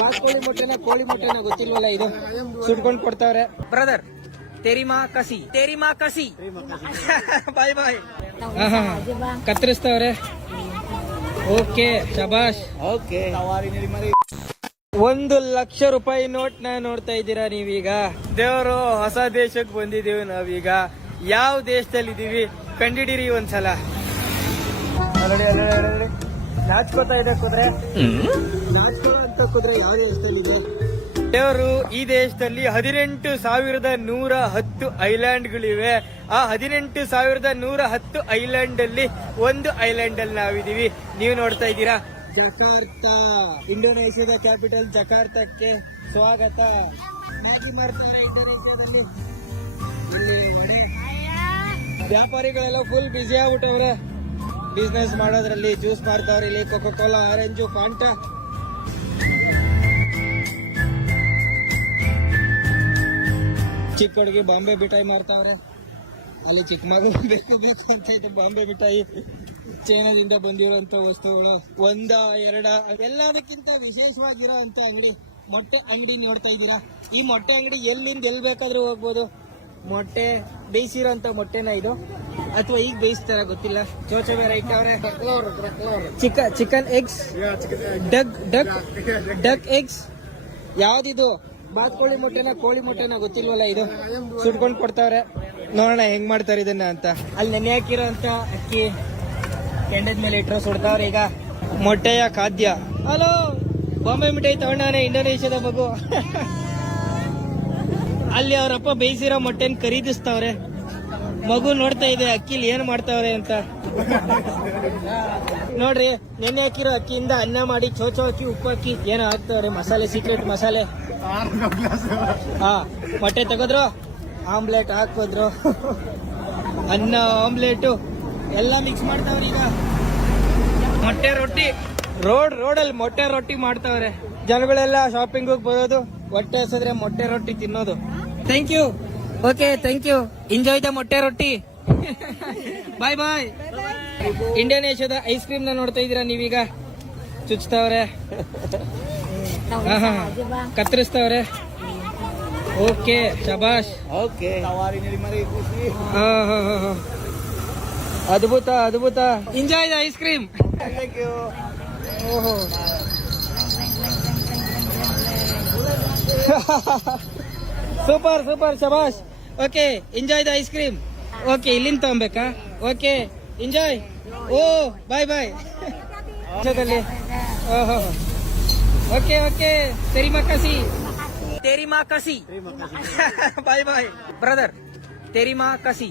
ಬಾಸ್ಕೋಳಿ ಮೊಟ್ಟೆನ ಕೋಳಿ ಮೊಟ್ಟೆನ ಗೊತ್ತಿಲ್ವಲ್ಲ ಇದು ಸುಟ್ಕೊಂಡ್ ಕೊಡ್ತಾವ್ರೆ ಬ್ರದರ್. ತೆರಿಮಾ ಕಸಿ ಬಾಯ್ ಬಾಯ್. ಕತ್ತರಿಸ್ತವ್ರೆ. ಓಕೆ ಶಬಾಷ್. ಓಕೆ 1,00,000 ರೂಪಾಯಿ ನೋಟ್ ನ ನೋಡ್ತಾ ಇದ್ದೀರಾ ನೀವೀಗ. ದೇವರು ಹೊಸ ದೇಶಕ್ಕೆ ಬಂದಿದೀವಿ ನಾವೀಗ. ಯಾವ ದೇಶದಲ್ಲಿ ಇದೀವಿ ಕಂಡಿಡೀರಿ ಒಂದ್ಸಲ. ನಾಚ್ಕೋತಾ ಇದೆ ಕುದುರೆ. ನಾಚ್ಕೋ ಅಂತ ಕುದುರೆ ಯಾವ ದೇಶದಲ್ಲಿ ಇದೆ? ದೇವರು ಈ ದೇಶದಲ್ಲಿ 18,110 ಐಲ್ಯಾಂಡ್ಗಳಿವೆ. ಆ 18,110 ಐಲ್ಯಾಂಡ್ ಅಲ್ಲಿ ಒಂದು ಐಲ್ಯಾಂಡ್ ಅಲ್ಲಿ ನಾವಿದೀವಿ. ನೀವು ನೋಡ್ತಾ ಇದ್ದೀರಾ ಜಕಾರ್ತಾ, ಇಂಡೋನೇಷ್ಯಾದ ಕ್ಯಾಪಿಟಲ್ ಜಕಾರ್ತಕ್ಕೆ ಸ್ವಾಗತ. ಮ್ಯಾಗಿ ಮಾರ್ತಾರೆ ಇಂಡೋನೇಷ್ಯಾದಲ್ಲಿ. ಇಲ್ಲಿ ಒಡೆ ವ್ಯಾಪಾರಿಗಳೆಲ್ಲ ಫುಲ್ ಬ್ಯುಸಿ ಆಗ್ಬಿಟ್ಟವ್ರೆ ಬಿಸ್ನೆಸ್ ಮಾಡೋದ್ರಲ್ಲಿ. ಜ್ಯೂಸ್ ಮಾರ್ತಾವ್ರೆ ಇಲ್ಲಿ, ಕೊಕೋ ಕೋಲಾ, ಆರೆಂಜು, ಫಾಂಟಾ. ಚಿಕ್ಕ ಹುಡುಗಿ ಬಾಂಬೆ ಮಿಠಾಯಿ ಮಾರ್ತಾವ್ರೆ. ಅಲ್ಲಿ ಚಿಕ್ಕ ಮಗು ಬೇಕು ಅಂತ ಇತ್ತು ಬಾಂಬೆ ಮಿಠಾಯಿ. ಚೈನಾದಿಂದ ಬಂದಿರೋಂತ ವಸ್ತುಗಳು 1, 2 ಎಲ್ಲದಕ್ಕಿಂತ ವಿಶೇಷವಾಗಿರೋ ಅಂತ ಅಂಗಡಿ ಮೊಟ್ಟೆ ಅಂಗಡಿ ನೋಡ್ತಾ ಇದ್ದೀರಾ. ಈ ಮೊಟ್ಟೆ ಅಂಗಡಿ ಎಲ್ಲಿಂದ ಎಲ್ಲಿ ಬೇಕಾದ್ರೂ ಹೋಗ್ಬೋದು. ಮೊಟ್ಟೆ ಬೇಯಿಸಿರೋಂತ ಮೊಟ್ಟೆನ ಇದು ಅಥವಾ ಈಗ ಬೇಯಿಸ್ತಾರ ಗೊತ್ತಿಲ್ಲ. ಚೋಚೆ ವೆರೈಟಿ ಅವ್ರೆ. Chicken eggs, duck eggs. ಯಾವ್ದಿದು ಬಾತ್ಕೋಳಿ ಮೊಟ್ಟೆನ ಕೋಳಿ ಮೊಟ್ಟೆನ ಗೊತ್ತಿಲ್ವಲ್ಲ ಇದು ಸುಟ್ಕೊಂಡ್ ಕೊಡ್ತಾವ್ರೆ. ನೋಡೋಣ ಹೆಂಗ್ ಮಾಡ್ತಾರೆ ಇದನ್ನ ಅಂತ. ಅಲ್ಲಿ ನೆನೆ ಹಾಕಿರೋ ಅಂತ ಅಕ್ಕಿ ಕೆಂಡದ ಮೇಲೆ ಇಟ್ಟರು ಸುಡ್ತಾವ್ರೆ ಈಗ. ಮೊಟ್ಟೆಯ ಖಾದ್ಯ. ಹಲೋ, ಬಾಂಬೆ ಮಿಠಾಯಿ ತಗೊಂಡಾನೆ ಇಂಡೋನೇಷ್ಯಾದ ಮಗು. ಅಲ್ಲಿ ಅವರಪ್ಪ ಬೇಯಿಸಿರೋ ಮೊಟ್ಟೆನ ಖರೀದಿಸ್ತಾವ್ರೆ. ಮಗು ನೋಡ್ತಾ ಇದೆ ಅಕ್ಕಿಲಿ ಏನ್ ಮಾಡ್ತಾವ್ರೆ ಅಂತ. ನೋಡ್ರಿ, ನೆನೆ ಹಾಕಿರೋ ಅಕ್ಕಿಯಿಂದ ಅನ್ನ ಮಾಡಿ ಚೋಚೋ ಹಾಕಿ ಉಪ್ಪು ಹಾಕಿ ಏನೋ ಹಾಕ್ತಾವ್ರೆ. ಮಸಾಲೆ, ಸೀಕ್ರೆಟ್ ಮಸಾಲೆ. ಮೊಟ್ಟೆ ತಗೋದ್ರು, ಆಮ್ಲೆಟ್ ಹಾಕೋದ್ರು, ಅನ್ನ ಆಮ್ಲೆಟ್ ಎಲ್ಲ ಮಿಕ್ಸ್ ಮಾಡ್ತಾವ್ರಿ ಈಗ. ಮೊಟ್ಟೆ ರೊಟ್ಟಿ ರೋಡಲ್ಲಿ ಮೊಟ್ಟೆ ರೊಟ್ಟಿ ಮಾಡ್ತಾವ್ರೆ. ಜನಗಳೆಲ್ಲ ಶಾಪಿಂಗ್ ಬರೋದು, ಹೊಟ್ಟೆ ಹಸಿದ್ರೆ ಮೊಟ್ಟೆ ರೊಟ್ಟಿ ತಿನ್ನೋದು. Thank you. Okay, thank you. Enjoy the motte rotti. ಬಾಯ್ ಬಾಯ್. ಇಂಡೋನೇಷ್ಯಾದ ಐಸ್ ಕ್ರೀಮ್ ನ ನೋಡ್ತಾ ಇದೀರಾ ನೀವೀಗ. ಚುಚ್ತಾವ್ರೆ, ಕತ್ತರಿಸ್ತವ್ರೆ. ಓಕೆ ಶಬಾಷ್. ಓಕೆ, ಅದ್ಭುತ ಅದ್ಭುತ. Enjoy the ice cream. Thank you. ಓಹೋ, ಸೂಪರ್ ಸೂಪರ್ ಶಬಾಷ್. Okay, enjoy the ice cream. Okay, ಇಲ್ಲಿಂದ ತಗೊಬೇಕಾ? Okay, enjoy. ಓ ಬಾಯ್ ಬಾಯ್. ಓಹೋ, ಓಕೆ ಓಕೆ. ತೆರಿಮಾ ಕಸಿ ಬಾಯ್ ಬಾಯ್ ಬ್ರದರ್. ತೆರಿಮಾ ಕಸಿ.